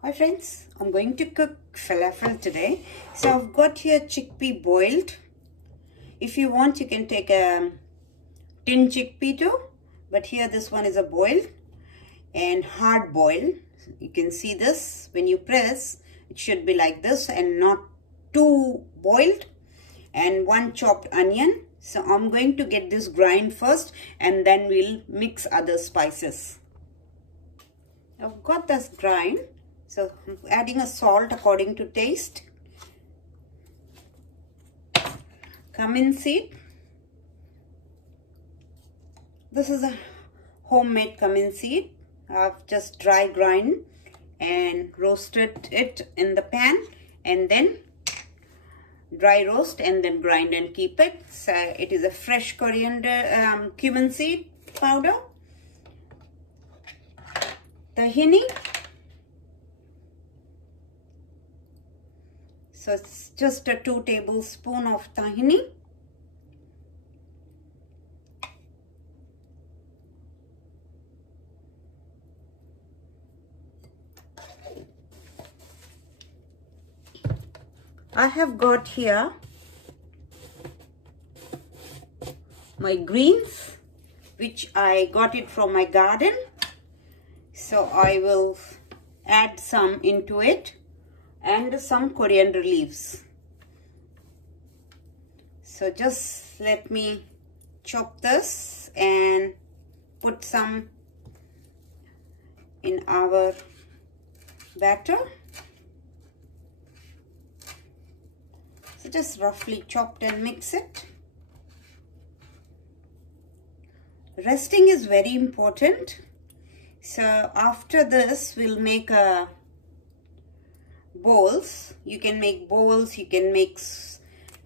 Hi friends, I'm going to cook falafel today. So I've got here chickpea boiled. If you want, you can take a tin chickpea too, but here this one is a boiled and hard boiled. You can see this when you press, it should be like this and not too boiled. And one chopped onion. So I'm going to get this grind first and then we'll mix other spices. I've got this grind. So I'm adding a salt according to taste. Cumin seed. This is a homemade cumin seed. I've just dry grind and roasted it in the pan and then dry roast and then grind and keep it. So it is a fresh coriander cumin seed powder. Tahini. So it's just a 2 tablespoons of tahini. I have got here my greens, which I got it from my garden. So I will add some into it. And some coriander leaves. So just let me chop this and put some in our batter. So just roughly chopped and mix it. Resting is very important. So after this we'll make a bowls. You can make bowls, you can make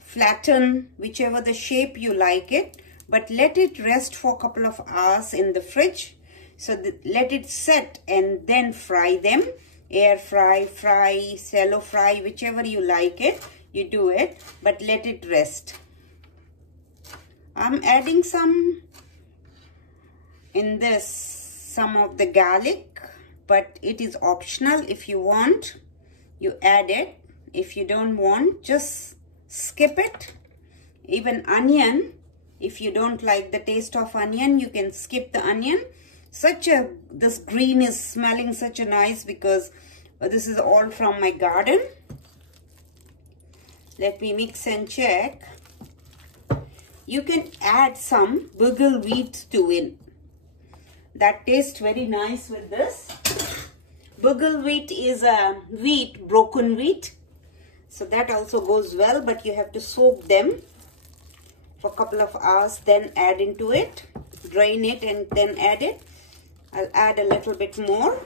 flatten, whichever the shape you like it, but let it rest for a couple of hours in the fridge. So let it set and then fry them. Air fry, fry, shallow fry, whichever you like it, you do it, but let it rest. I'm adding some in this, some of the garlic, but it is optional. If you want, you add it. If you don't want, just skip it. Even onion, if you don't like the taste of onion, you can skip the onion. This green is smelling such a nice because this is all from my garden. Let me mix and check. You can add some bugle wheat to it. That tastes very nice with this. Bugle wheat is a wheat, broken wheat. So that also goes well, but you have to soak them for a couple of hours, then add into it. Drain it and then add it. I'll add a little bit more.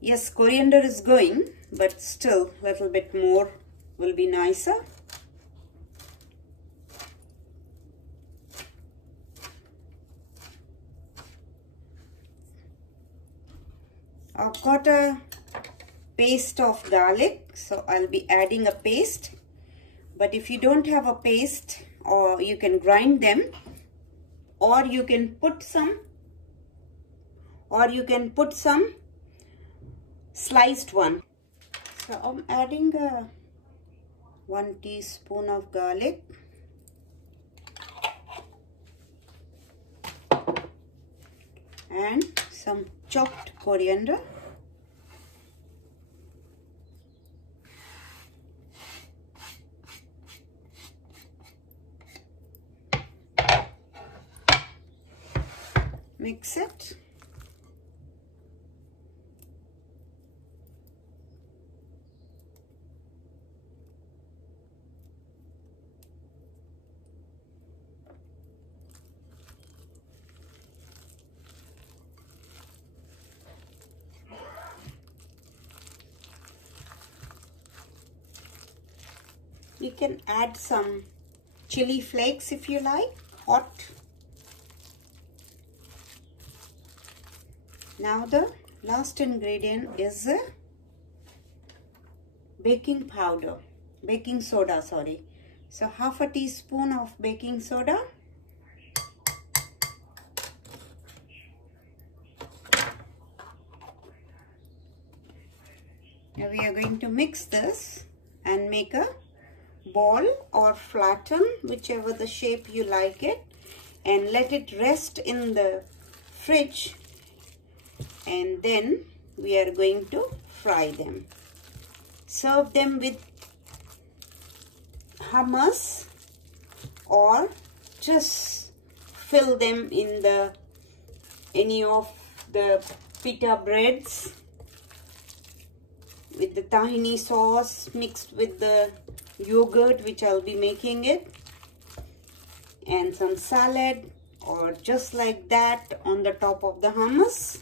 Yes, coriander is going, but still a little bit more will be nicer. I've got a paste of garlic, so I'll be adding a paste. But if you don't have a paste, or you can grind them, or you can put some, sliced one. So I'm adding 1 teaspoon of garlic. And some chopped coriander. Mix it. You can add some chili flakes if you like, hot. Now the last ingredient is baking soda, sorry. So half a teaspoon of baking soda. Now we are going to mix this and make a ball or flatten, whichever the shape you like it, and let it rest in the fridge, and then we are going to fry them. Serve them with hummus or just fill them in any of the pita breads with the tahini sauce mixed with the yogurt, which I'll be making it, and some salad, or just like that on the top of the hummus.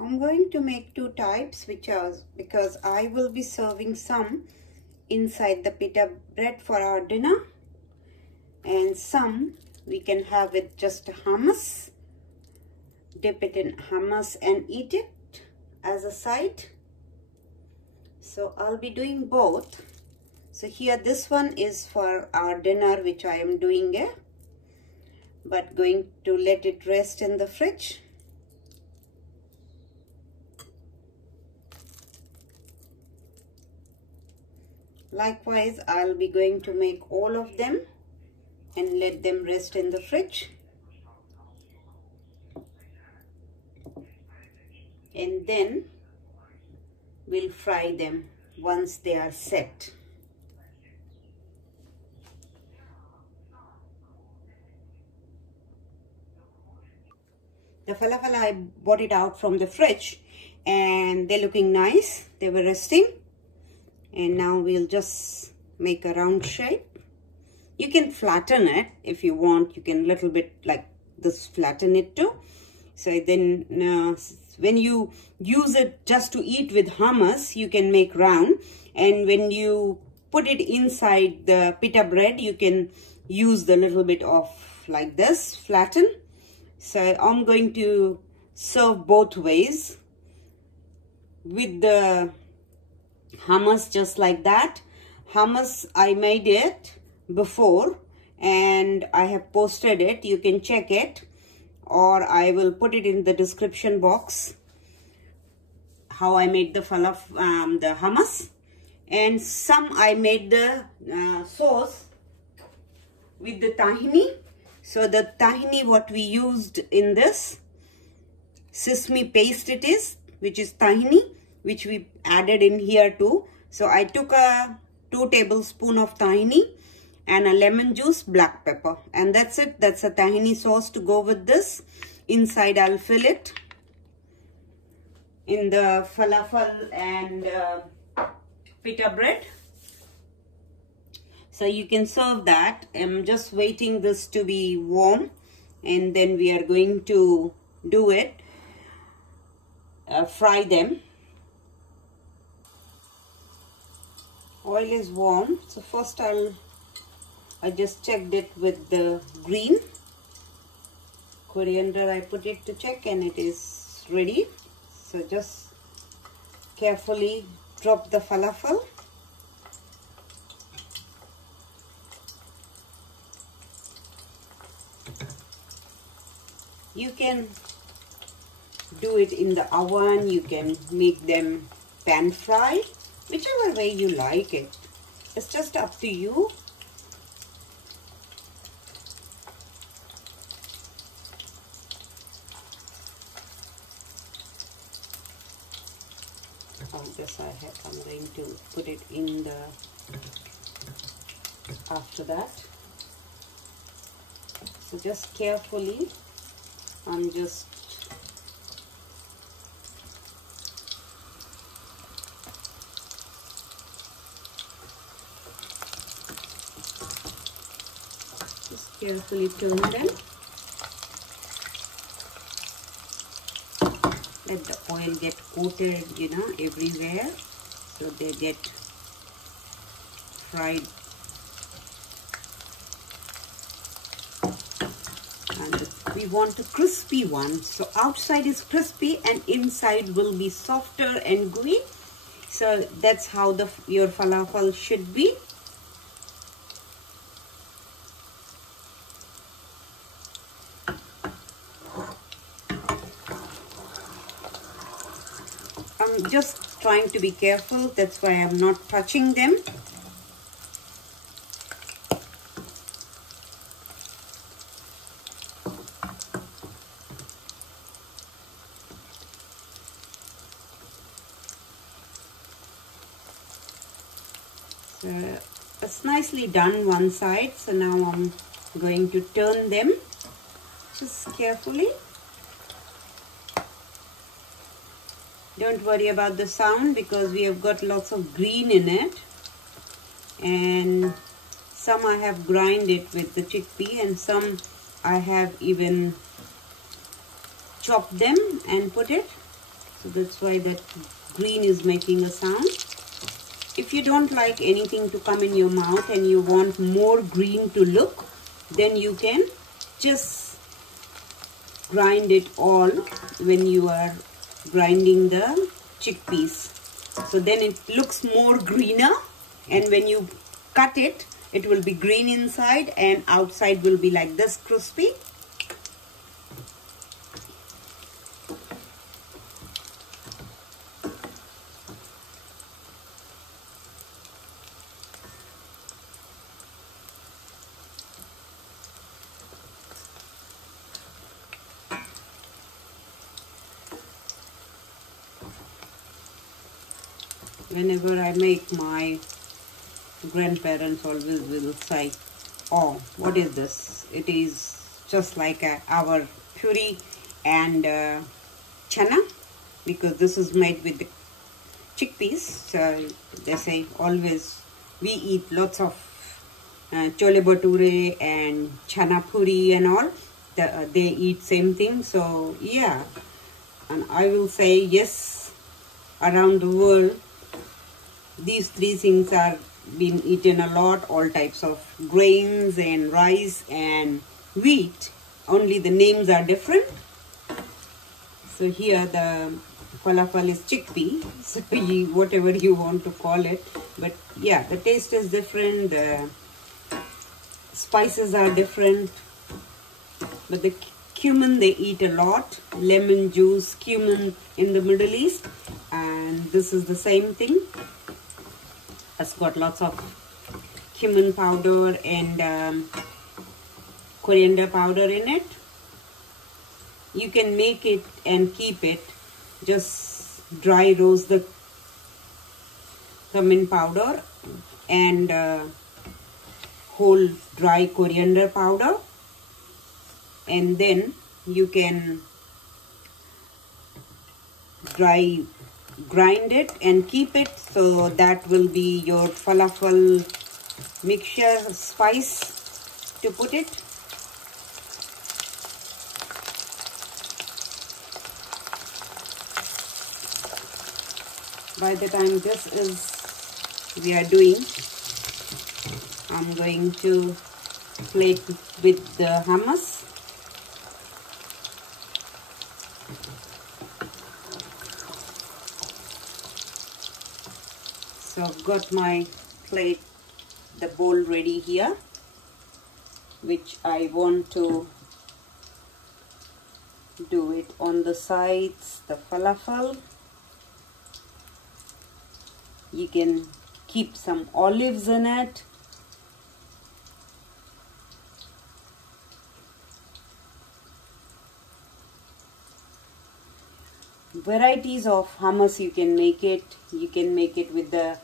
I'm going to make two types, because I will be serving some inside the pita bread for our dinner, and some we can have with just hummus, dip it in hummus and eat it as a side. So I'll be doing both. So here this one is for our dinner, which I am doing but going to let it rest in the fridge. Likewise, I'll be going to make all of them and let them rest in the fridge. And then we'll fry them once they are set. The falafel, I bought it out from the fridge and they're looking nice. They were resting. And now we'll just make a round shape. You can flatten it if you want. You can little bit like this flatten it too. So then when you use it just to eat with hummus, you can make round. And when you put it inside the pita bread, you can use the little bit of like this, flatten. So I'm going to serve both ways with the hummus, just like that. Hummus, I made it before and I have posted it. You can check it, or I will put it in the description box how I made the the hummus. And some I made the sauce with the tahini. So the tahini, what we used in this sesame paste it is, which is tahini, which we added in here too. So I took a 2 tablespoons of tahini and a lemon juice, black pepper, and that's it. That's a tahini sauce to go with this. Inside I'll fill it in the falafel and pita bread. So you can serve that. I'm just waiting this to be warm, and then we are going to do it, fry them. Oil is warm, so first I just checked it with the green coriander. I put it to check and it is ready. So just carefully drop the falafel. You can do it in the oven, you can make them pan fry, whichever way you like it. It's just up to you. I'm going to put it in the after that. So just carefully, I'm just carefully turn them. Let the oil get coated, everywhere, so they get fried we want a crispy one. So outside is crispy and inside will be softer and gooey. So that's how your falafel should be. I'm just trying to be careful, that's why I'm not touching them. So it's nicely done one side, so now I'm going to turn them just carefully. Don't worry about the sound because we have got lots of green in it, and some I have grind it with the chickpea and some I have even chopped them and put it. So that's why that green is making a sound. If you don't like anything to come in your mouth and you want more green to look, then you can just grind it all when you are grinding the chickpeas. So then it looks more greener, and when you cut it, it will be green inside and outside will be like this crispy. Whenever I make, my grandparents always will say, oh, what is this? It is just like our puri and chana, because this is made with the chickpeas. So they say always we eat lots of chole bhature and chana puri and all. They eat same thing. So yeah, and I will say yes, around the world these three things are being eaten a lot, all types of grains and rice and wheat, only the names are different. So here the falafel is chickpea, so whatever you want to call it, but yeah, the taste is different, the spices are different, but the cumin they eat a lot, lemon juice, cumin in the Middle East, and this is the same thing. It's got lots of cumin powder and coriander powder in it. You can make it and keep it. Just dry roast the cumin powder and whole dry coriander powder, and then you can grind it and keep it, so that will be your falafel mixture spice to put it. By the time this is we are doing, I'm going to plate with the hummus. So I've got my plate, the bowl ready here, which I want to do it on the sides, the falafel. You can keep some olives in it. Varieties of hummus you can make it. You can make it with the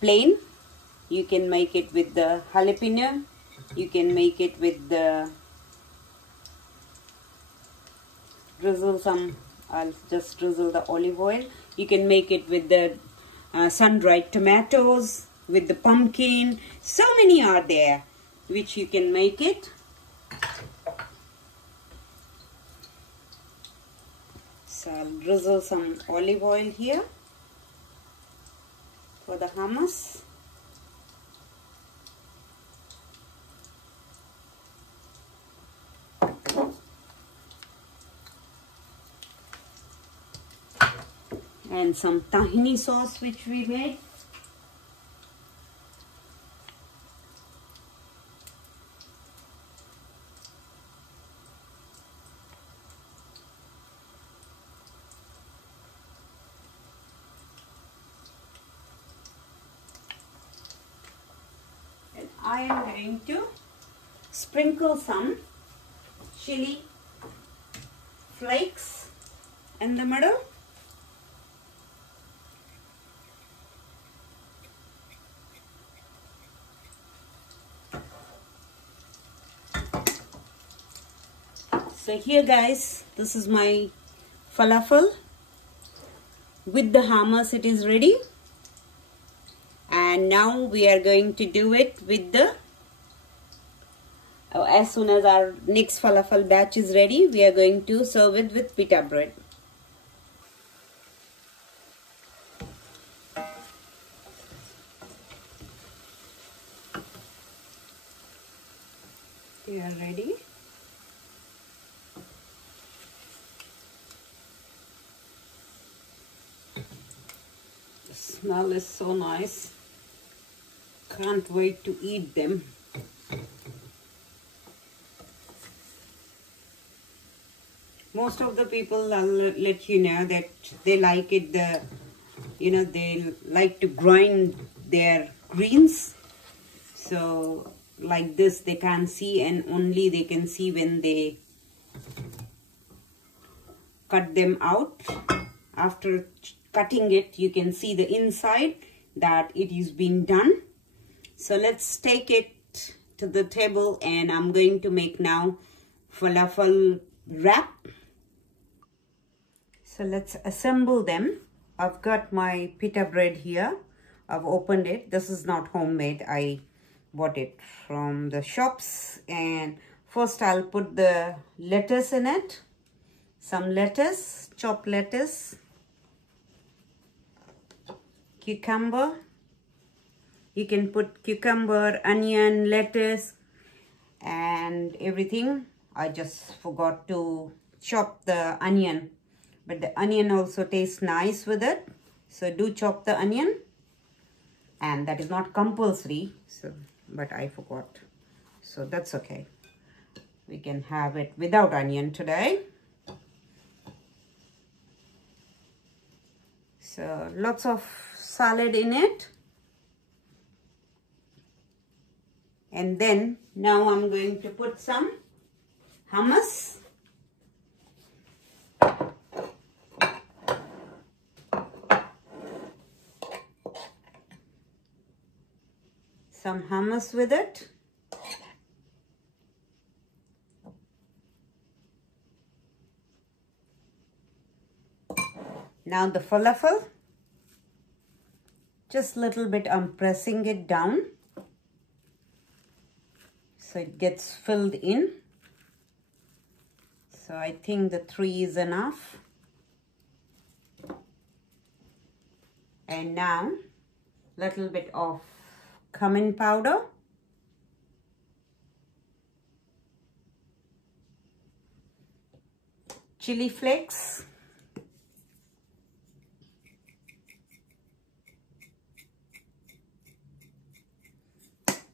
plain. You can make it with the jalapeno. You can make it with the I'll just drizzle the olive oil. You can make it with the sun-dried tomatoes, with the pumpkin. So many are there which you can make it. So I'll drizzle some olive oil here for the hummus. and some tahini sauce which we made. And I am going to sprinkle some chili flakes in the middle. So here guys, this is my falafel with the hummus. It is ready, and now we are going to do it with the as soon as our next falafel batch is ready, we are going to serve it with pita bread. They are ready. The smell is so nice. Can't wait to eat them. Most of the people, I'll let you know that they like it, they like to grind their greens. So like this they can't see, and only they can see when they cut them out. After cutting it, you can see the inside that it is being done. So let's take it to the table, and I'm going to make now falafel wrap. So let's assemble them. I've got my pita bread here. I've opened it. This is not homemade. I bought it from the shops. And first I'll put the lettuce in it. Some lettuce, chopped lettuce. Cucumber. You can put cucumber, onion, lettuce, and everything. I just forgot to chop the onion. But the onion also tastes nice with it. So do chop the onion. And that is not compulsory. But I forgot. So that's okay. We can have it without onion today. So lots of salad in it. And then now I'm going to put some hummus. Some hummus with it. Now the falafel. Just a little bit, I'm pressing it down so it gets filled in. So I think the 3 is enough. And now little bit of cumin powder, chili flakes,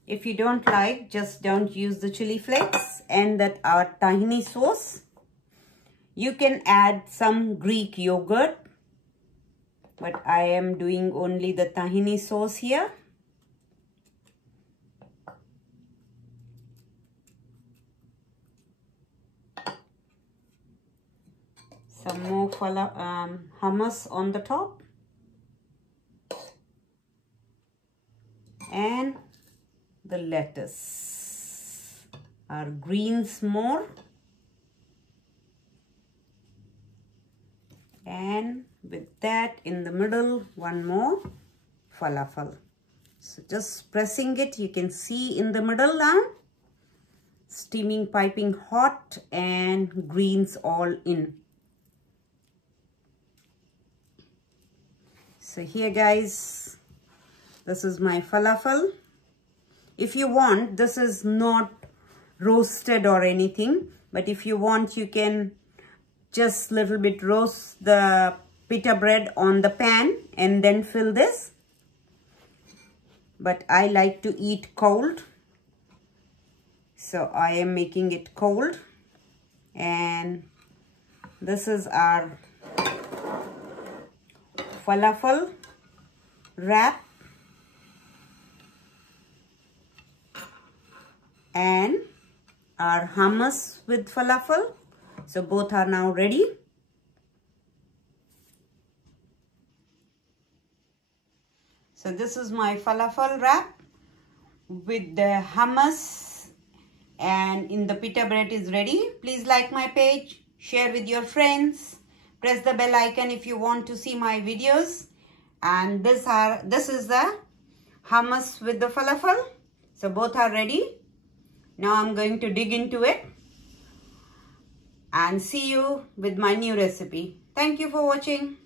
if you don't like, just don't use the chili flakes, and that our tahini sauce. You can add some Greek yogurt, but I am doing only the tahini sauce here. Some more hummus on the top, and the lettuce, our greens more, and with that in the middle, one more falafel. So just pressing it, you can see in the middle now, steaming, piping hot, and greens all in. So here guys, this is my falafel. If you want, this is not roasted or anything, but if you want, you can just little bit roast the pita bread on the pan and then fill this. But I like to eat cold, so I am making it cold. And this is our falafel wrap, and our hummus with falafel. So both are now ready. So this is my falafel wrap with the hummus, and in the pita bread is ready. Please like my page, share with your friends, press the bell icon if you want to see my videos. And this is the hummus with the falafel. So both are ready. Now I'm going to dig into it and see you with my new recipe. Thank you for watching.